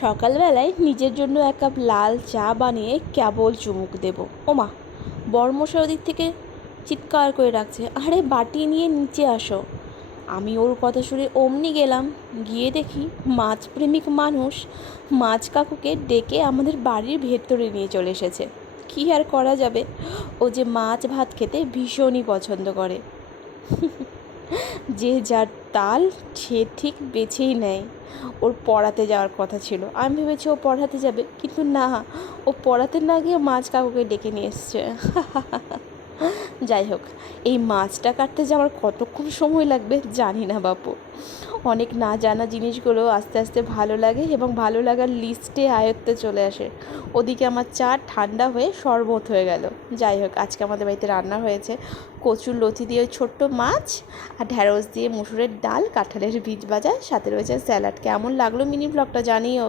সকালবেলায় নিজের জন্য এক কাপ লাল চা বানিয়ে কেবল চুমুক দেব। ওমা, বড়মশাই ওদিক থেকে চিৎকার করে ডাকছে, আরে বাটি নিয়ে নিচে আসো। আমি ওর কথা শুনে অমনি গেলাম, গিয়ে দেখি মাছপ্রেমিক মানুষ মাছ কাকুকে ডেকে আমাদের বাড়ির ভেতরে নিয়ে চলে এসেছে। কী আর করা যাবে, ও যে মাছ ভাত খেতে ভীষণই পছন্দ করে। যে যার তাল সে ঠিক বেছেই নেয়। ওর পড়াতে যাওয়ার কথা ছিল, আমি ভেবেছি ও পড়াতে যাবে, কিন্তু না, ও পড়াতে না গিয়ে মাছ কাকুকে ডেকে নিয়ে এসছে। যাই হোক, এই মাছটা কাটতে যাওয়ার কতক্ষণ সময় লাগবে জানি না বাপু। অনেক না জানা জিনিসগুলো আস্তে আস্তে ভালো লাগে এবং ভালো লাগার লিস্টে আয়ত্তে চলে আসে। ওদিকে আমার চা ঠান্ডা হয়ে শরবত হয়ে গেল। যাই হোক, আজকে আমাদের বাড়িতে রান্না হয়েছে কচুর লতি দিয়ে ওই ছোট্ট মাছ, আর ঢ্যাঁড়স দিয়ে মুসুরের ডাল, কাঁঠালের বীজ ভাজা, সাথে রয়েছে স্যালাড। কেমন লাগলো মিনি ব্লগটা জানিও।